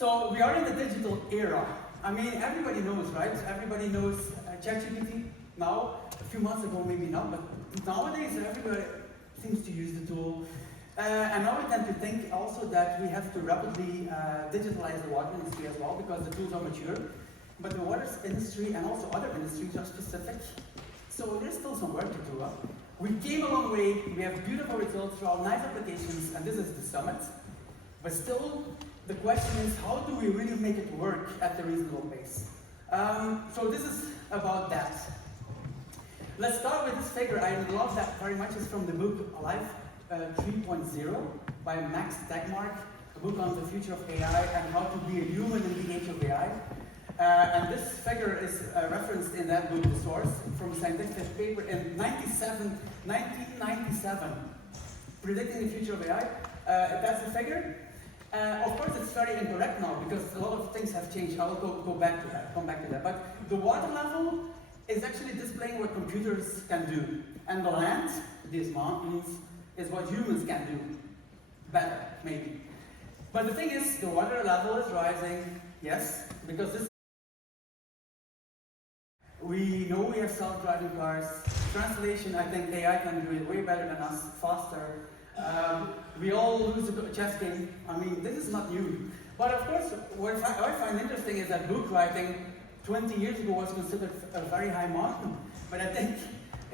So we are in the digital era. I mean, everybody knows, right? Everybody knows ChatGPT now. A few months ago, maybe not, but nowadays everybody seems to use the tool. And now we tend to think also that we have to rapidly digitalize the water industry as well, because the tools are mature. But the water industry and also other industries are specific. So there's still some work to do. We came a long way, we have beautiful results for all nice applications, and this is the summit. But still, the question is, how do we really make it work at the reasonable pace? So this is about that. Let's start with this figure. I love that very much. It's from the book Alive 3.0 by Max Tegmark, a book on the future of AI and how to be a human in the age of AI. And this figure is referenced in that book, The Source, from a scientific paper in 1997, predicting the future of AI. That's the figure. Of course, it's very incorrect now because a lot of things have changed. I will come back to that. But the water level is actually displaying what computers can do. And the land, these mountains, is what humans can do. Better, maybe. But the thing is, the water level is rising, yes, because this. We know we have self-driving cars. Translation, I think AI can do it way better than us, faster. We all lose a chess game. I mean, this is not new. But of course, what I find interesting is that book writing 20 years ago was considered a very high mountain. But I think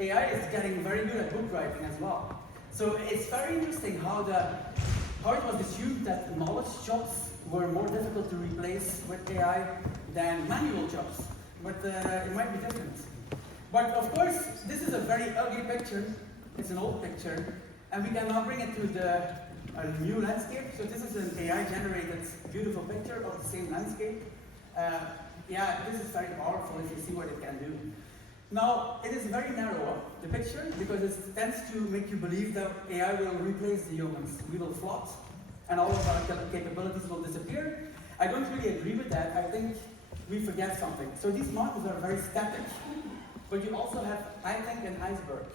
AI is getting very good at book writing as well. So it's very interesting how it was assumed that knowledge jobs were more difficult to replace with AI than manual jobs. But it might be different. But of course, this is a very ugly picture. It's an old picture. And we can now bring it to a new landscape. So this is an AI-generated beautiful picture of the same landscape. Yeah, this is very powerful if you see what it can do. Now, it is very narrow, the picture, because it tends to make you believe that AI will replace the humans. We will flop, and all of our capabilities will disappear. I don't really agree with that. I think we forget something. So these mountains are very static, but you also have, I think, an iceberg.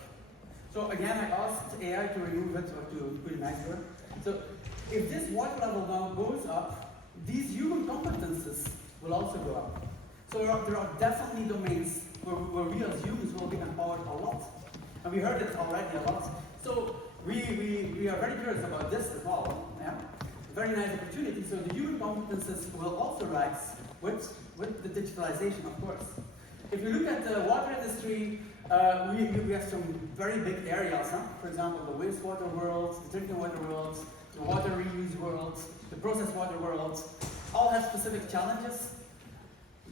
So again, I asked AI to remove it or to put an iceberg. So if this water level now goes up, these human competences will also go up. So there are definitely domains where we as humans will be empowered a lot. And we heard it already a lot. So we are very curious about this as well. Yeah? Very nice opportunity. So the human competences will also rise with the digitalization, of course. If you look at the water industry, we have some very big areas. Huh? For example, the wastewater world, the drinking water world, the water reuse world, the processed water world, all have specific challenges.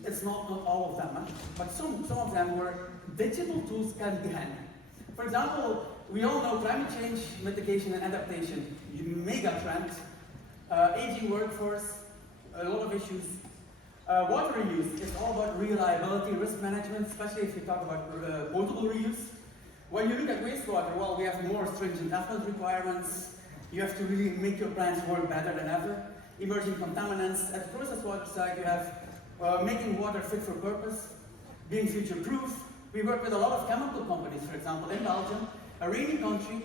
It's not all of them, huh? But some of them where digital tools can be handy. For example, we all know climate change, mitigation and adaptation, mega trend, aging workforce, a lot of issues. Water reuse is all about reliability, risk management, especially if you talk about potable reuse. When you look at wastewater, well, we have more stringent effluent requirements. You have to really make your plants work better than ever. Emerging contaminants. At the processed water side, you have making water fit for purpose, being future-proof. We work with a lot of chemical companies, for example, in Belgium, a rainy country,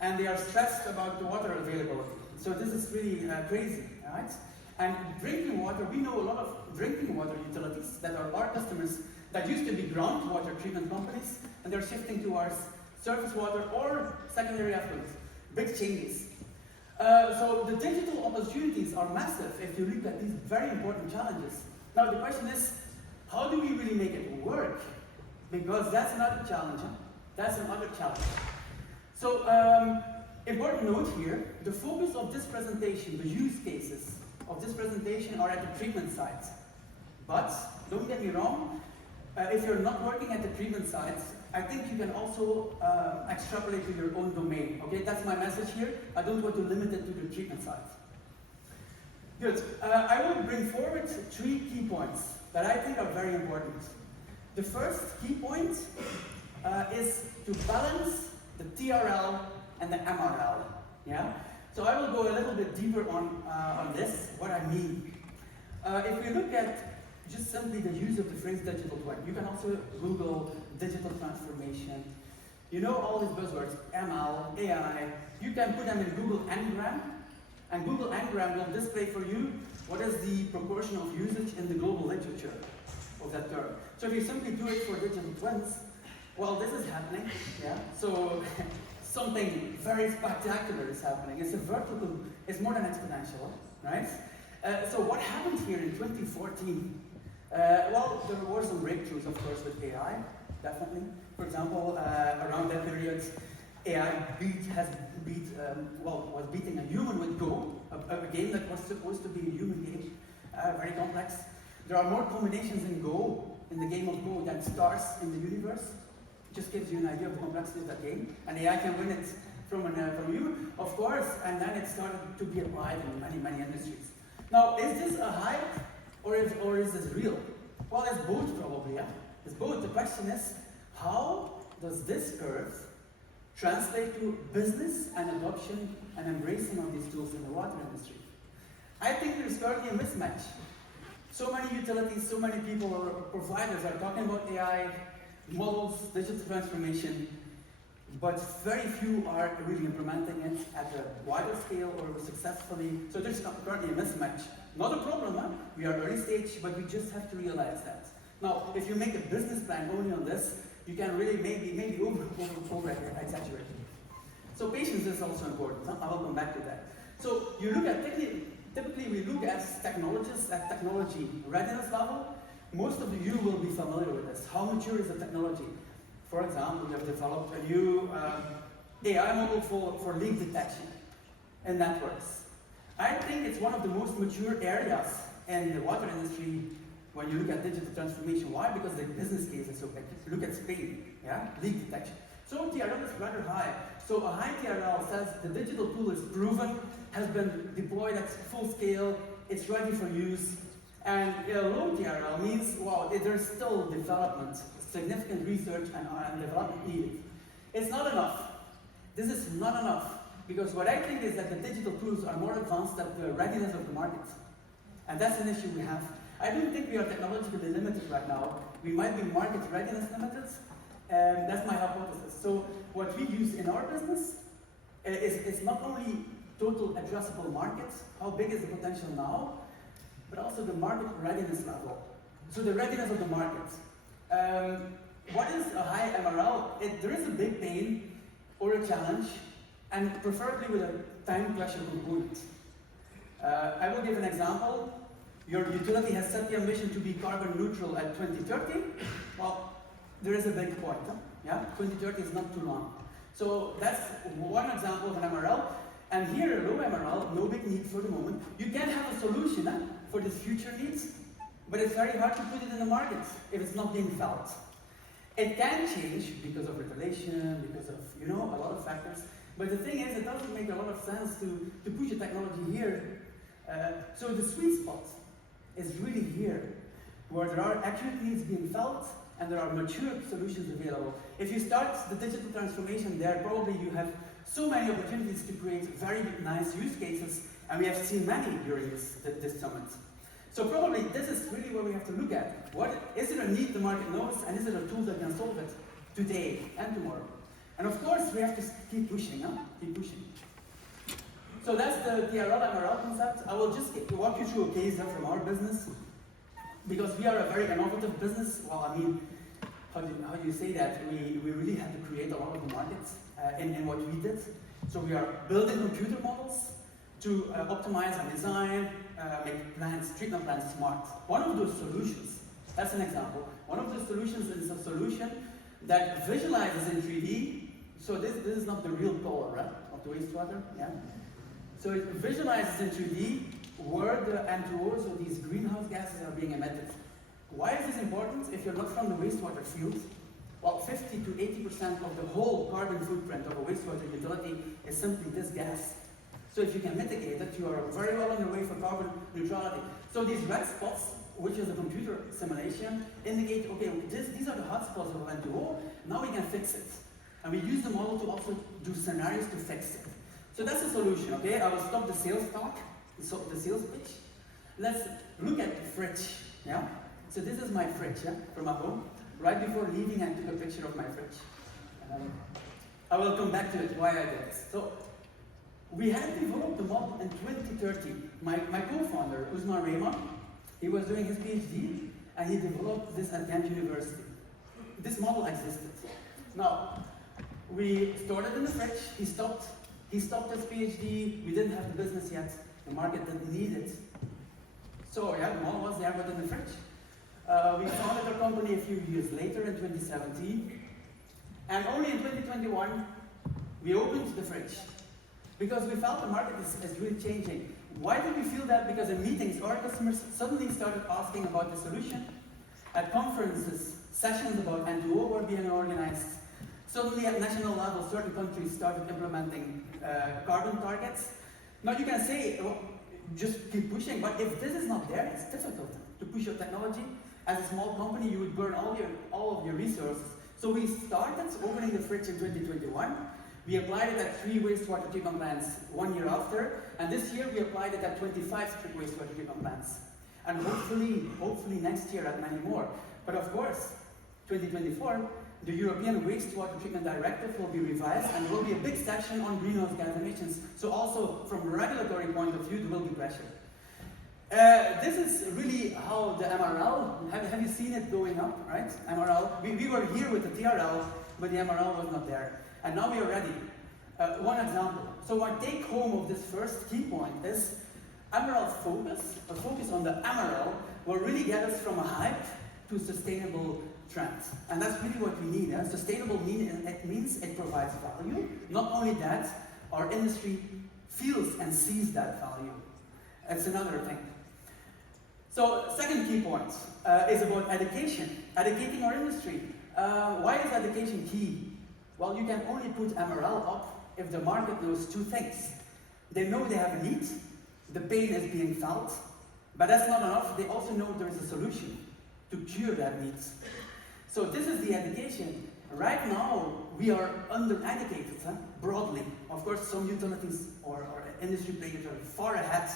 and they are stressed about the water availability. So this is really crazy, right? And drinking water, we know a lot of drinking water utilities that are our customers that used to be groundwater treatment companies, and they're shifting towards surface water or secondary effluent. Big changes. So the digital opportunities are massive if you look at these very important challenges. Now the question is, how do we really make it work? Because that's another challenge. Huh? That's another challenge. So important note here, the focus of this presentation, the use cases of this presentation are at the treatment sites. But don't get me wrong, if you're not working at the treatment sites, I think you can also extrapolate to your own domain. Okay, that's my message here. I don't want to limit it to the treatment sites. Good. I will bring forward 3 key points that I think are very important. The first key point is to balance the TRL and the MRL. Yeah. So I will go a little bit deeper on this, what I mean. If we look at just simply the use of the phrase digital twin, you can also Google digital transformation. You know all these buzzwords, ML, AI, you can put them in Google Ngram, And Google Ngram will display for you what is the proportion of usage in the global literature of that term. So if you simply do it for digital twins, well, this is happening, yeah? So something very spectacular is happening. It's a vertical, it's more than exponential, right? So what happened here in 2014? Well, there were some breakthroughs, of course, with AI, definitely. For example, around that period, AI was beating a human with Go, a game that was supposed to be a human game, very complex. There are more combinations in Go, in the game of Go, than stars in the universe. Just gives you an idea of the complexity of that game. And AI can win it from you, of course, and then it started to be applied in many, many industries. Now, is this a hype, or is this real? Well, it's both probably, yeah? It's both. The question is, how does this curve translate to business and adoption and embracing of these tools in the water industry? I think there's currently a mismatch. So many utilities, so many people or providers are talking about AI, models, digital transformation, but very few are really implementing it at a wider scale or successfully. So there's currently a mismatch. Not a problem, huh? We are early stage, but we just have to realize that. Now, if you make a business plan only on this, you can really maybe over exaggerate. So patience is also important. Huh? I will come back to that. So you look at typically we look at technologists at technology readiness level. Most of you will be familiar with this. How mature is the technology? For example, we have developed a new AI model for leak detection in networks. I think it's one of the most mature areas in the water industry when you look at digital transformation. Why? Because the business case is so big. Look at Spain, yeah? Leak detection. So TRL is rather high. So a high TRL says the digital tool is proven, has been deployed at full scale, it's ready for use. And a low TRL means, wow, there's still development, significant research and development needed. It's not enough. This is not enough. Because what I think is that the digital tools are more advanced than the readiness of the market. And that's an issue we have. I don't think we are technologically limited right now. We might be market readiness limited. That's my hypothesis. So what we use in our business is not only total addressable market, how big is the potential now, but also the market readiness level. So the readiness of the market. What is a high MRL? There is a big pain or a challenge, and preferably with a time pressure component. I will give an example. Your utility has set the ambition to be carbon neutral at 2030. Well, there is a big point, huh? Yeah? 2030 is not too long. So that's one example of an MRL. And here, a low MRL, no big need for the moment. You can have a solution for these future needs, but it's very hard to put it in the market if it's not being felt. It can change because of regulation, because of, a lot of factors. But the thing is, it doesn't make a lot of sense to push a technology here. So the sweet spot is really here, where there are accurate needs being felt and there are mature solutions available. If you start the digital transformation there, probably you have so many opportunities to create very nice use cases, and we have seen many during this summit. So probably this is really what we have to look at. Is there a need the market knows, and is there a tool that can solve it today and tomorrow? And of course, we have to keep pushing, keep pushing. So that's the TRL MRL concept. I will just walk you through a case from our business, because we are a very innovative business. Well, I mean, how do you say that? We really had to create a lot of the markets in what we did. So we are building computer models to optimize and design, make treatment plants smart. One of those solutions, that's an example. One of those solutions is a solution that visualizes in 3D. So this is not the real color, right, of the wastewater, yeah? So it visualizes in 3D where the M2O, so these greenhouse gases, are being emitted. Why is this important? If you're not from the wastewater field, well, 50 to 80% of the whole carbon footprint of a wastewater utility is simply this gas. So if you can mitigate it, you are very well on your way for carbon neutrality. So these red spots, which is a computer simulation, indicate, okay, these are the hotspots of M2O, now we can fix it. And we use the model to also do scenarios to fix it. So that's the solution, okay? I will stop the sales talk, the sales pitch. Let's look at the fridge, yeah? So this is my fridge, yeah, from my home. Right before leaving, I took a picture of my fridge. I will come back to it, why I did it. So We had developed the model in 2013. My co-founder, Usman Rehman, he was doing his PhD, and he developed this at Ghent University. This model existed. Now, we started in the fridge, he stopped his PhD, we didn't have the business yet, the market didn't need it. So yeah, the model was there, but in the fridge. We founded our company a few years later in 2017, and only in 2021, we opened the fridge. Because we felt the market is really changing. Why did we feel that? Because in meetings, our customers suddenly started asking about the solution. At conferences, sessions about N2O were being organized. Suddenly at national level, certain countries started implementing carbon targets. Now you can say, well, just keep pushing, but if this is not there, it's difficult to push your technology. As a small company, you would burn all of your resources. So we started opening the fridge in 2021. We applied it at 3 wastewater treatment plants 1 year after, and this year we applied it at 25 wastewater treatment plants. And hopefully next year at many more. But of course, 2024, the European Wastewater Treatment Directive will be revised, and there will be a big section on greenhouse gas emissions. So also, from a regulatory point of view, there will be pressure. This is really how the MRL, have you seen it going up, right? MRL, we were here with the TRL, but the MRL was not there. And now we are ready. One example. So my take home of this first key point is MRL focus, a focus on the MRL, will really get us from a hype to sustainable trend. And that's really what we need. Sustainable means it provides value. Not only that, our industry feels and sees that value. That's another thing. So second key point is about education, educating our industry. Why is education key? Well, you can only put MRL up if the market knows 2 things. They know they have a need, the pain is being felt, but that's not enough. They also know there is a solution to cure that need. So this is the education. Right now, we are under-educated, broadly. Of course, some utilities or industry players are far ahead,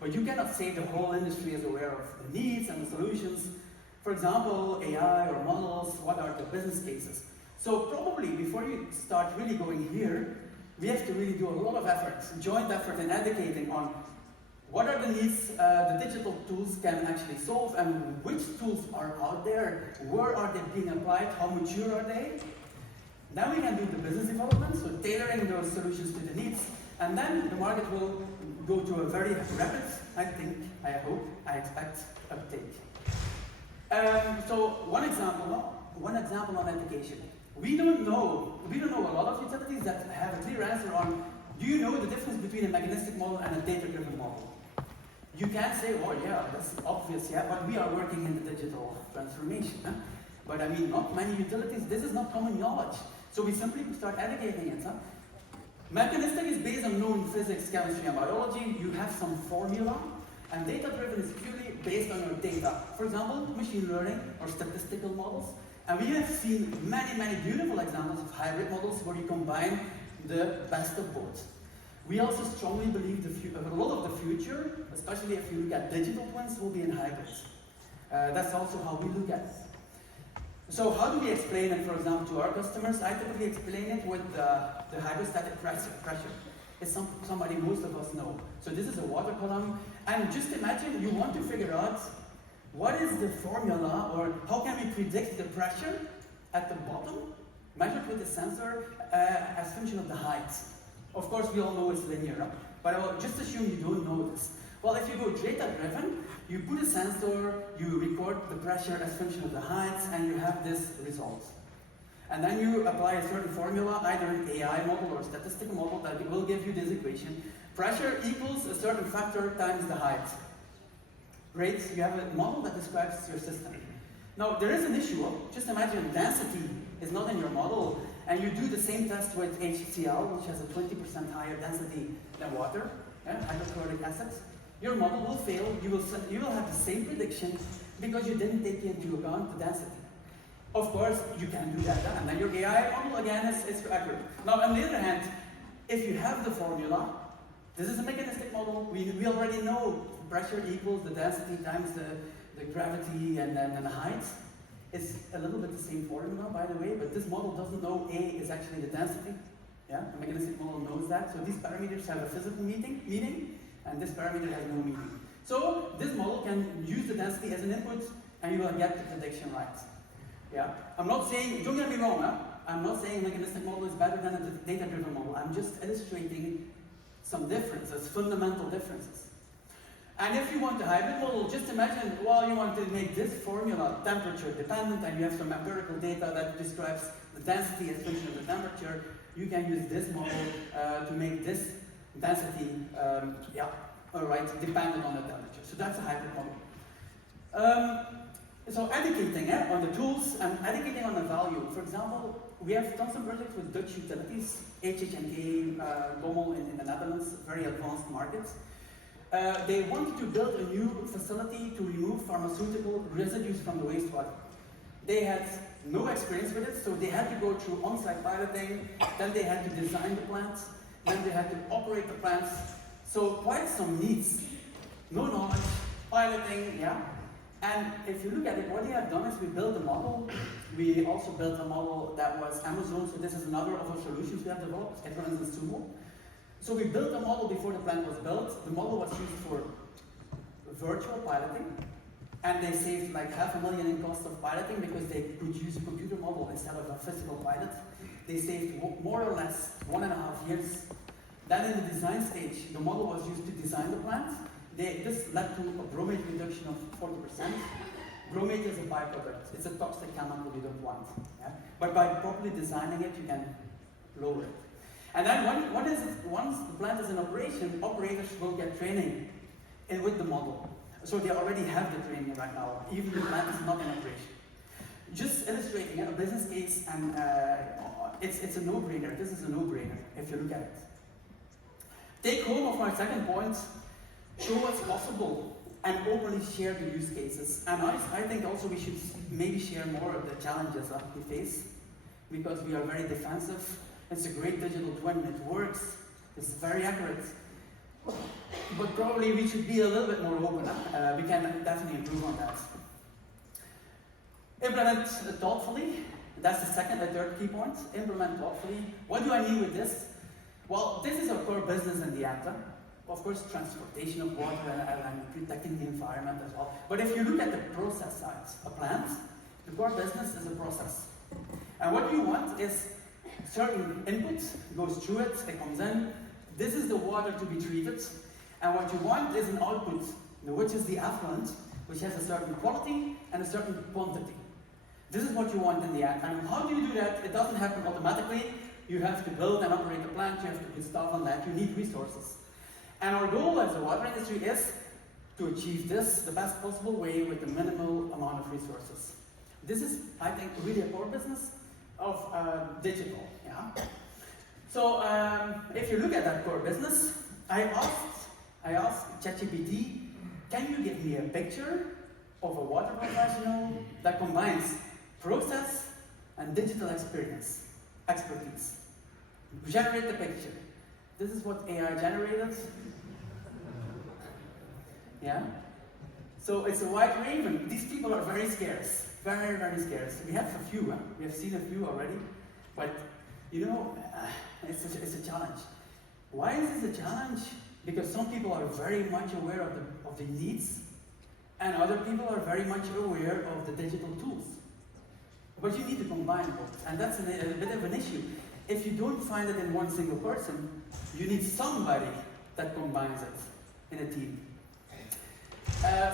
but you cannot say the whole industry is aware of the needs and the solutions. For example, AI or models, what are the business cases? So probably before you start really going here, we have to really do a lot of effort, joint effort in educating on what are the needs the digital tools can actually solve, and which tools are out there, where are they being applied, how mature are they? Then we can do the business development, so tailoring those solutions to the needs, and then the market will go to a very rapid, I hope, I expect, uptake. So one example on education. We don't know a lot of utilities that have a clear answer on, do you know the difference between a mechanistic model and a data-driven model? You can say, oh yeah, that's obvious, yeah, but we are working in the digital transformation. But I mean, not many utilities, this is not common knowledge. So we simply start educating it. Mechanistic is based on known physics, chemistry, and biology. You have some formula, and data-driven is purely based on your data. For example, machine learning or statistical models. And we have seen many beautiful examples of hybrid models where you combine the best of both. We also strongly believe a lot of the future, especially if you look at digital twins, will be in hybrids. That's also how we look at it. So how do we explain it, for example, to our customers? I typically explain it with the hydrostatic pressure. It's somebody most of us know. So this is a water column, and just imagine you want to figure out what is the formula, or how can we predict the pressure at the bottom, measured with a sensor as function of the height. Of course, we all know it's linear, but I will just assume you don't know this. Well, if you go data-driven, you put a sensor, you record the pressure as function of the height, and you have this result. And then you apply a certain formula, either an AI model or a statistical model, that will give you this equation. Pressure equals a certain factor times the height. Great, you have a model that describes your system. Now, there is an issue. Just imagine density is not in your model, and you do the same test with HCl, which has a 20% higher density than water, hydrochloric acid. Your model will fail. You will have the same prediction because you didn't take into account the density. Of course, you can do that, and then your AI model again is accurate. Now, on the other hand, if you have the formula, this is a mechanistic model. We already know pressure equals the density times the gravity and then the height. It's a little bit the same formula, by the way, but this model doesn't know A is actually the density. Yeah, the mechanistic model knows that. So these parameters have a physical meaning, and this parameter has no meaning. So this model can use the density as an input, and you will get the prediction right. Yeah, I'm not saying, don't get me wrong, huh? I'm not saying a mechanistic model is better than a data-driven model. I'm just illustrating some differences, fundamental differences. And if you want a hybrid model, just imagine, well, you want to make this formula temperature dependent, and you have some empirical data that describes the density as function of the temperature. You can use this model to make this density, dependent on the temperature. So that's a hybrid model. So educating on the tools and educating on the value. For example, we have done some projects with Dutch utilities, HHNK, Dommel in the Netherlands, very advanced markets. They wanted to build a new facility to remove pharmaceutical residues from the wastewater. They had no experience with it, so they had to go through on-site piloting, then they had to design the plants, then they had to operate the plants. So quite some needs. No knowledge, piloting, yeah. And if you look at it, what they have done is we built a model. We also built a model that was Amazon, so this is another of our solutions we have developed. It runs in Sumo. So we built a model before the plant was built. The model was used for virtual piloting, and they saved like $500,000 in cost of piloting because they could use a computer model instead of a physical pilot. They saved more or less 1.5 years. Then in the design stage, the model was used to design the plant. This led to a bromate reduction of 40%. Bromate is a byproduct. It's a toxic chemical you don't want. Yeah? But by properly designing it, you can lower it. And then once the plant is in operation, operators will get training with the model. So they already have the training right now, even the plant is not in operation. Just illustrating a business case, and it's a no-brainer. This is a no-brainer if you look at it. Take home of my second point, show what's possible and openly share the use cases. And I think also we should maybe share more of the challenges that we face, because we are very defensive. It's a great digital twin, it works, it's very accurate. But probably we should be a little bit more open. We can definitely improve on that. Implement thoughtfully. That's the second and third key point. Implement thoughtfully. What do I mean with this? Well, this is our core business in the end. Of course, transportation of water and protecting the environment as well. But if you look at the process side, a plant, the core business is a process. And what you want is certain input goes through it, it comes in. This is the water to be treated. And what you want is an output, which is the effluent, which has a certain quality and a certain quantity. This is what you want in the end. And how do you do that? It doesn't happen automatically. You have to build and operate the plant, you have to put stuff on that, you need resources. And our goal as a water industry is to achieve this the best possible way with the minimal amount of resources. This is, I think, really a core business of digital. Yeah. So if you look at that core business, I asked ChatGPT, can you give me a picture of a water professional that combines process and digital expertise? Generate the picture. This is what AI generated. Yeah. So it's a white raven. These people are very scarce. Very, very scarce. We have a few. We have seen a few already. But, you know, it's a challenge. Why is this a challenge? Because some people are very much aware of the needs, and other people are very much aware of the digital tools. But you need to combine both, and that's a bit of an issue. If you don't find it in one single person, you need somebody that combines it in a team.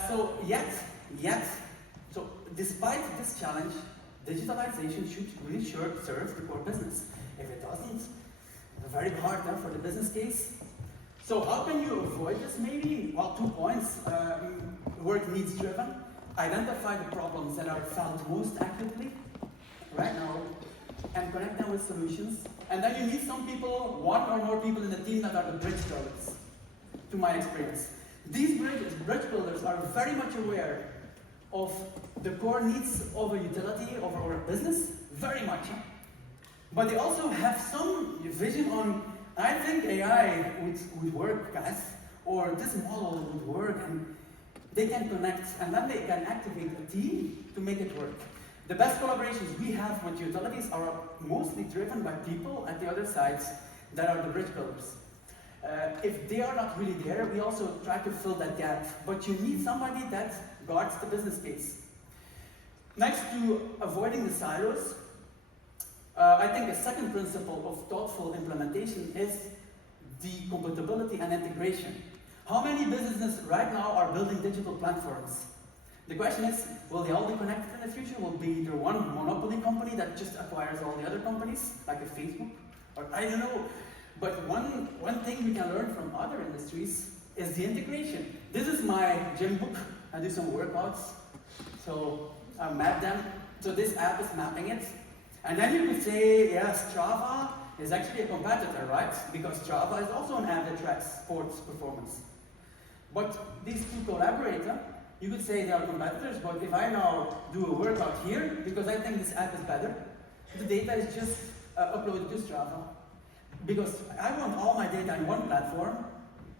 So despite this challenge, digitalization should really serve the core business. If it doesn't, it's very hard for the business case. So how can you avoid this maybe? Well, 2 points. Work needs driven. Identify the problems that are felt most acutely right now and connect them with solutions. And then you need some people, one or more people in the team that are the bridge builders, to my experience. These bridge builders are very much aware of the core needs of a utility, of our business, very much. But they also have some vision on, I think AI would work, guys, or this model would work, and they can connect, and then they can activate a team to make it work. The best collaborations we have with utilities are mostly driven by people at the other sides that are the bridge builders. If they are not really there, we also try to fill that gap. But you need somebody that guards the business case. Next to avoiding the silos, I think a second principle of thoughtful implementation is the compatibility and integration. How many businesses right now are building digital platforms? The question is, will they all be connected in the future? Will be there one monopoly company that just acquires all the other companies, like a Facebook? Or I don't know. But one thing we can learn from other industries is the integration. This is my gym book. I do some workouts. So I map them. So this app is mapping it. And then you could say, yes, Strava is actually a competitor, right? Because Strava is also an app that tracks sports performance. But these two collaborate. You could say they are competitors, but if I now do a workout here, because I think this app is better, the data is just uploaded to Strava. Because I want all my data in one platform,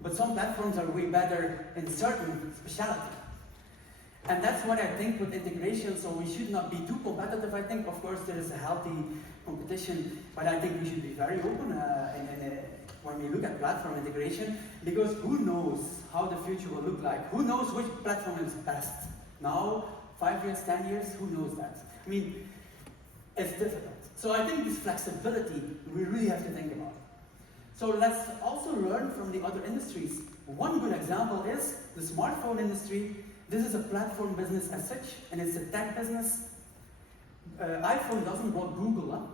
but some platforms are way better in certain specialty. And that's what I think with integration, so we should not be too competitive. I think, of course, there is a healthy competition, but I think we should be very open when we look at platform integration, because who knows how the future will look like? Who knows which platform is best? Now, 5 years, 10 years, who knows that? I mean, it's difficult. So I think this flexibility, we really have to think about. So let's also learn from the other industries. One good example is the smartphone industry. This is a platform business as such, and it's a tech business. iPhone doesn't block Google,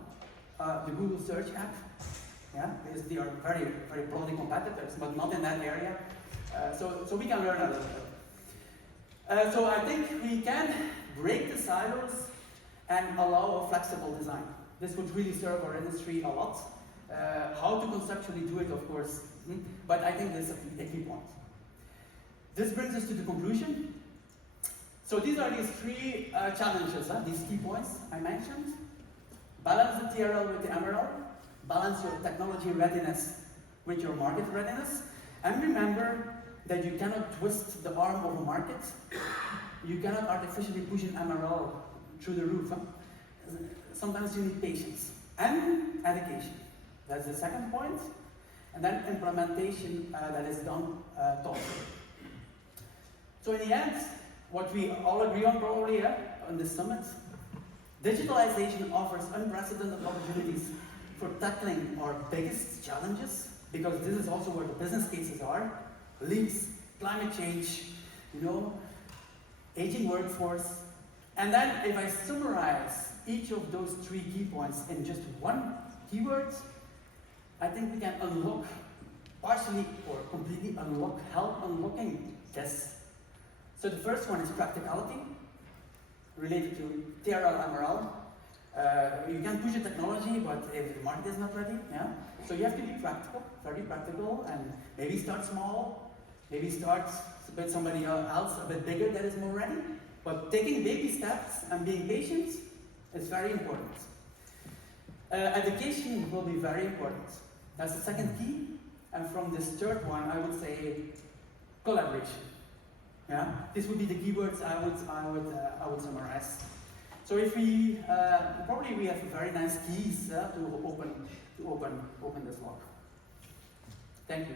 the Google search app. Yeah, because they are very, very broadly competitors, but not in that area. So we can learn a little bit. So I think we can break the silos and allow a flexible design. This would really serve our industry a lot. How to conceptually do it, of course, but I think this is a key point. This brings us to the conclusion. So these are these three challenges, these key points I mentioned. Balance the TRL with the MRL. Balance your technology readiness with your market readiness. And remember that you cannot twist the arm of a market. You cannot artificially push an MRL through the roof. Sometimes you need patience and education. That's the second point. And then implementation that is done thoughtfully. So in the end, what we all agree on probably on this summit, digitalization offers unprecedented opportunities for tackling our biggest challenges, because this is also where the business cases are. Leaks, climate change, aging workforce. And then if I summarize each of those three key points in just one keyword, I think we can unlock, partially or completely help unlocking this. So the first one is practicality, related to TRL, MRL. You can push a technology, but if the market is not ready, so you have to be practical, very practical, and maybe start small, maybe start with somebody else a bit bigger that is more ready, but taking baby steps and being patient is very important. Education will be very important. That's the second key, and from this third one, I would say collaboration. Yeah, this would be the keywords I would summarize. So if we probably we have very nice keys to open this lock. Thank you.